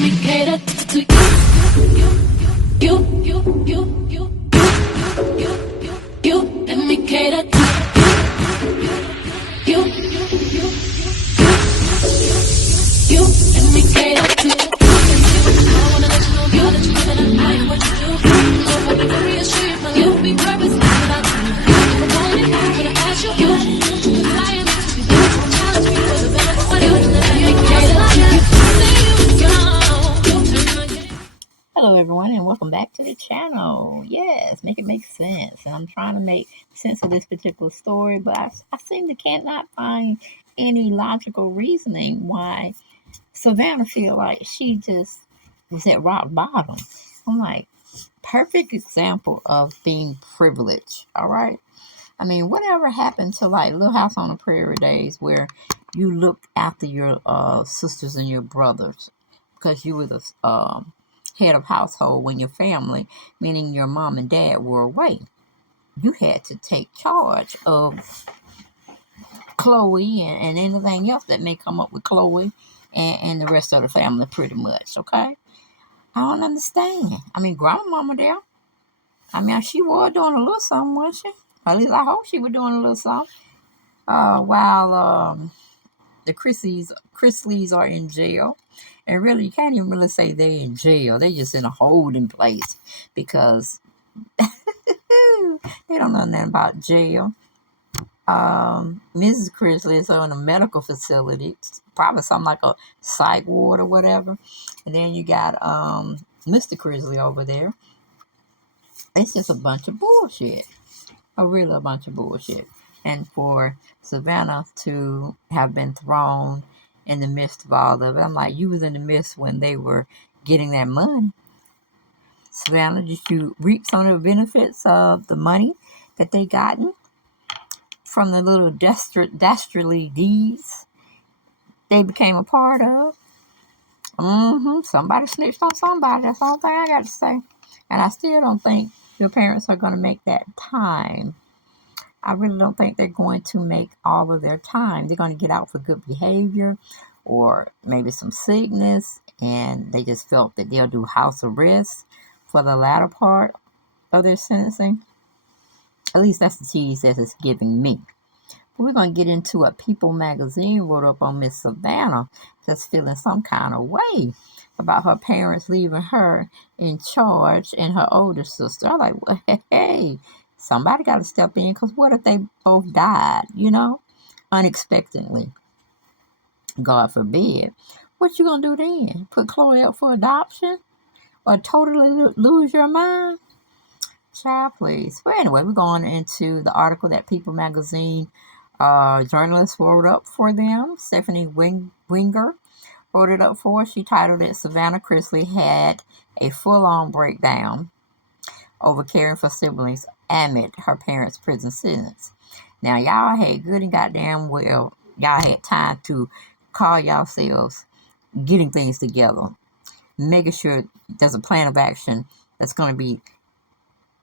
me cater to you. Let me cater to you. Let me cater to you. I wanna let you know, girl, that you know that I am what you do. So if I be real street, my life will be purpose without you. If I want it, I'm gonna ask you. Cause I am to be there. Challenge me for the better. What do you let me cater to you? Hello everyone and welcome back to the channel. Yes, make it make sense. And I'm trying to make sense of this particular story, but I seem to cannot find any logical reasoning why Savannah feel like she just was at rock bottom. I'm like, perfect example of being privileged, all right? I mean, whatever happened to like Little House on the Prairie days where you looked after your sisters and your brothers because you were the head of household when your family, meaning your mom and dad, were away. You had to take charge of Chloe and anything else that may come up with Chloe and the rest of the family pretty much, okay? I don't understand. I mean, grandmama there, I mean, she was doing a little something, wasn't she? At least I hope she was doing a little something. While the Chrisleys are in jail. And really, you can't even really say they're in jail. They're just in a holding place because they don't know nothing about jail. Mrs. Chrisley is in a medical facility, probably something like a psych ward or whatever. And then you got Mr. Chrisley over there. It's just a bunch of bullshit. A bunch of bullshit. And for Savannah to have been thrown in the midst of all of it, I'm like, you was in the midst when they were getting that money. Savannah, did you reap some of the benefits of the money that they gotten from the little dastardly deeds they became a part of? Somebody snitched on somebody. That's the whole thing I got to say. And I still don't think your parents are going to make that time. I really don't think they're going to make all of their time. They're going to get out for good behavior or maybe some sickness, and they just felt that they'll do house arrest for the latter part of their sentencing. At least that's the cheese that it's giving me. But we're going to get into what People magazine wrote up on Miss Savannah, just feeling some kind of way about her parents leaving her in charge and her older sister. I'm like, well, hey, somebody got to step in, because what if they both died, unexpectedly? God forbid. What you going to do then? Put Chloe up for adoption? Or totally lose your mind? Child, please. But anyway, we're going into the article that People magazine journalist wrote up for them. Stephanie Winger wrote it up for us. She titled it, Savannah Chrisley had a full-on breakdown over caring for siblings amid her parents' prison sentence. Now, y'all had good and goddamn well, y'all had time to call yourselves getting things together, making sure there's a plan of action that's going to be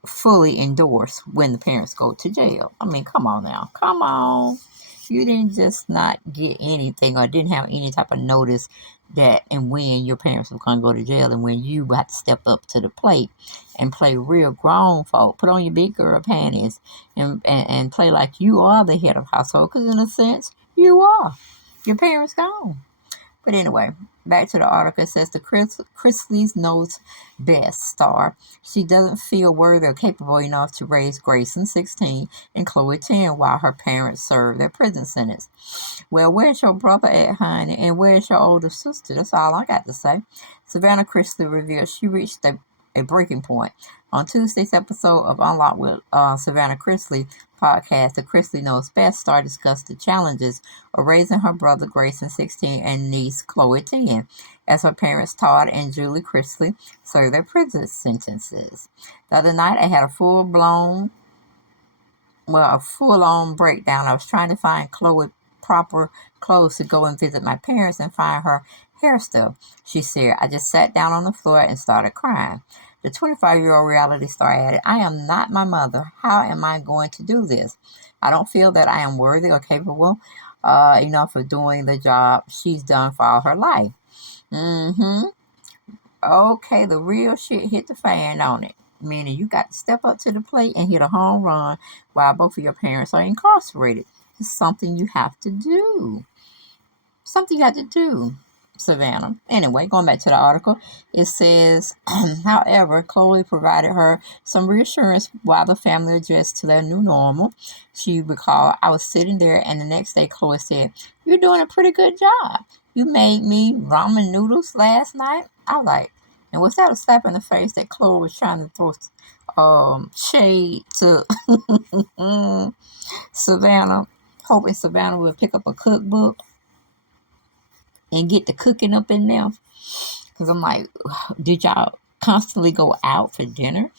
fully endorsed when the parents go to jail. I mean, come on now. Come on. You didn't just not get anything or didn't have any type of notice that and when your parents were going to go to jail, and when you had to step up to the plate and play real grown folk, put on your big girl panties and play like you are the head of household, because in a sense, you are. Your parents gone. But anyway, back to the article. It says the Chrisley's knows best star. She doesn't feel worthy or capable enough to raise Grayson, 16, and Chloe, 10, while her parents serve their prison sentence. Well, where's your brother at, honey? And where's your older sister? That's all I got to say. Savannah Chrisley revealed she reached a breaking point. On Tuesday's episode of Unlocked with Savannah Chrisley podcast, the Chrisley Knows Best star discussed the challenges of raising her brother Grayson, 16, and niece Chloe, 10, as her parents Todd and Julie Chrisley served their prison sentences. The other night, I had a full-on breakdown. I was trying to find Chloe proper clothes to go and visit my parents and find her hair stuff. She said, I just sat down on the floor and started crying. The 25-year-old reality star added, I am not my mother. How am I going to do this? I don't feel that I am worthy or capable enough of doing the job she's done for all her life. Okay, the real shit hit the fan on it. Meaning you got to step up to the plate and hit a home run while both of your parents are incarcerated. It's something you have to do. Something you have to do, Savannah. Anyway, going back to the article, it says, however, Chloe provided her some reassurance while the family adjusted to their new normal. She recalled, I was sitting there, and the next day, Chloe said, "You're doing a pretty good job. You made me ramen noodles last night." I was like, and was that a slap in the face that Chloe was trying to throw shade to Savannah, hoping Savannah would pick up a cookbook and get the cooking up in there? Because I'm like, did y'all constantly go out for dinner,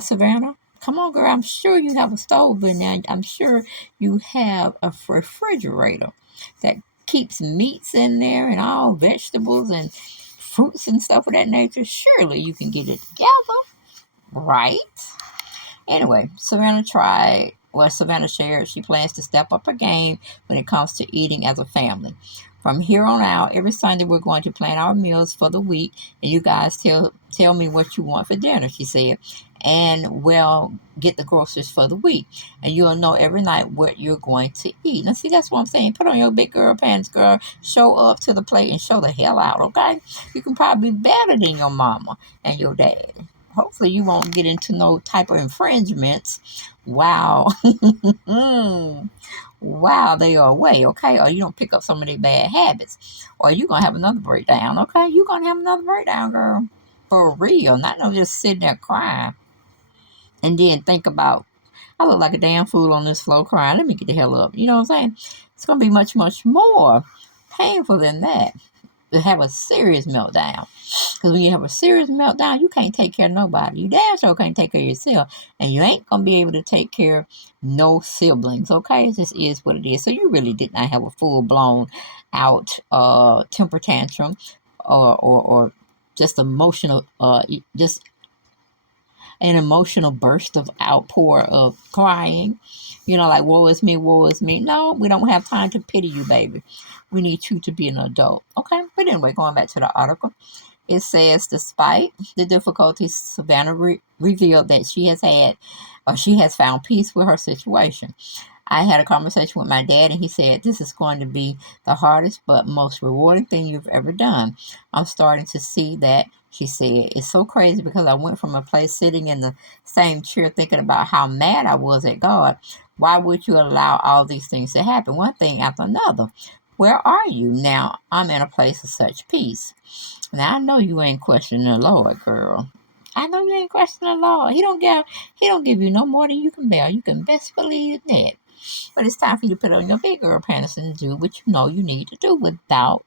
Savannah? Come on, girl. I'm sure you have a stove in there. I'm sure you have a refrigerator that keeps meats in there and all vegetables and fruits and stuff of that nature. Surely you can get it together, right? Anyway, Savannah shared she plans to step up her game when it comes to eating as a family. From here on out, every Sunday we're going to plan our meals for the week, and you guys tell me what you want for dinner, she said, and we'll get the groceries for the week, and you'll know every night what you're going to eat. Now, see, that's what I'm saying. Put on your big girl pants, girl. Show up to the plate and show the hell out, okay? You can probably be better than your mama and your dad. Hopefully you won't get into no type of infringements. Wow. Wow, they are away, okay? Or you don't pick up some of their bad habits. Or you're going to have another breakdown, okay? You're going to have another breakdown, girl. For real. Not no just sitting there crying. And then think about, I look like a damn fool on this floor crying. Let me get the hell up. You know what I'm saying? It's going to be much, much more painful than that. To have a serious meltdown. Because when you have a serious meltdown, you can't take care of nobody. You damn sure can't take care of yourself. And you ain't going to be able to take care of no siblings, okay? It just is what it is. So you really did not have a full-blown out temper tantrum or just emotional, just an emotional burst of outpour of crying. You know, like, woe is me, woe is me. No, we don't have time to pity you, baby. We need you to be an adult, okay? But anyway, going back to the article. It says, despite the difficulties, Savannah revealed that she has found peace with her situation. I had a conversation with my dad, and he said, this is going to be the hardest but most rewarding thing you've ever done. I'm starting to see that, she said. It's so crazy because I went from a place sitting in the same chair thinking about how mad I was at God. Why would you allow all these things to happen? One thing after another. Where are you? Now I'm in a place of such peace. Now I know you ain't questioning the Lord, girl. I know you ain't questioning the Lord. He don't give you no more than you can bear. You can best believe that. But it's time for you to put on your big girl pants and do what you know you need to do without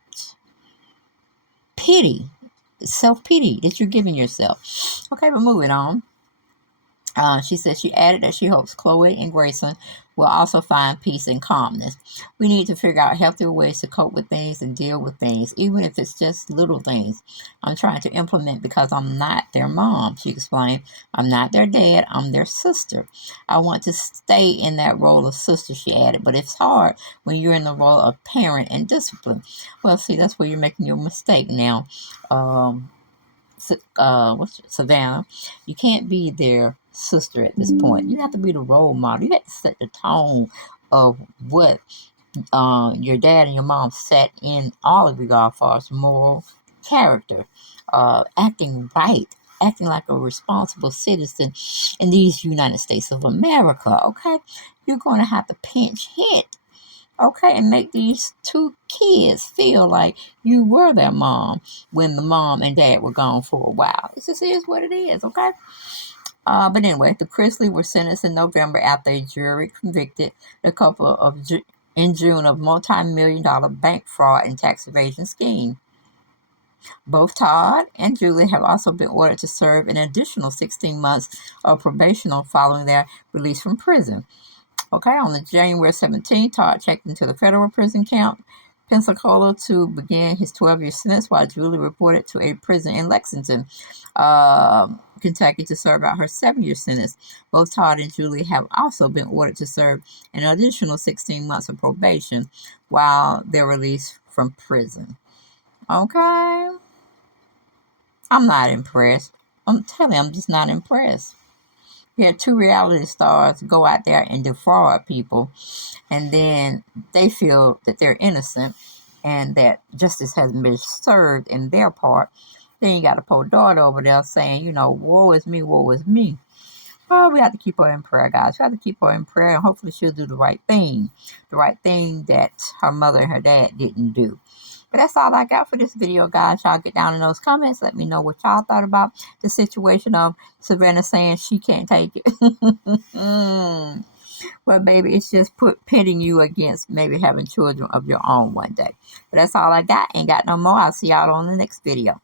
pity, self-pity that you're giving yourself. Okay, but moving on. She said she added that she hopes Chloe and Grayson will also find peace and calmness. We need to figure out healthier ways to cope with things and deal with things, even if it's just little things I'm trying to implement because I'm not their mom, she explained. I'm not their dad, I'm their sister. I want to stay in that role of sister, she added, but it's hard when you're in the role of parent and discipline. Well, see, that's where you're making your mistake now. Savannah, you can't be their sister at this point. You have to be the role model. You have to set the tone of what your dad and your mom set in all of you Godfather's moral character, acting right, acting like a responsible citizen in these United States of America. Okay, you're going to have to pinch hit. Okay, and make these two kids feel like you were their mom when the mom and dad were gone for a while. It just is what it is, okay? But anyway, the Chrisley were sentenced in November after a jury convicted the couple in June of multi-million-dollar bank fraud and tax evasion scheme. Both Todd and Julie have also been ordered to serve an additional 16 months of probation following their release from prison. Okay, on the January 17th, Todd checked into the federal prison camp, Pensacola, to begin his 12-year sentence, while Julie reported to a prison in Lexington, Kentucky, to serve out her 7-year sentence. Both Todd and Julie have also been ordered to serve an additional 16 months of probation while they're released from prison. Okay. I'm not impressed. I'm telling you, I'm just not impressed. You had two reality stars go out there and defraud people, and then they feel that they're innocent and that justice hasn't been served in their part. Then you got a poor daughter over there saying, you know, woe is me, woe is me. Oh, we have to keep her in prayer, guys. We have to keep her in prayer, and hopefully she'll do the right thing that her mother and her dad didn't do. But that's all I got for this video, guys. Y'all get down in those comments. Let me know what y'all thought about the situation of Savannah saying she can't take it. Well, baby, it's just pitting you against maybe having children of your own one day. But that's all I got. Ain't got no more. I'll see y'all on the next video.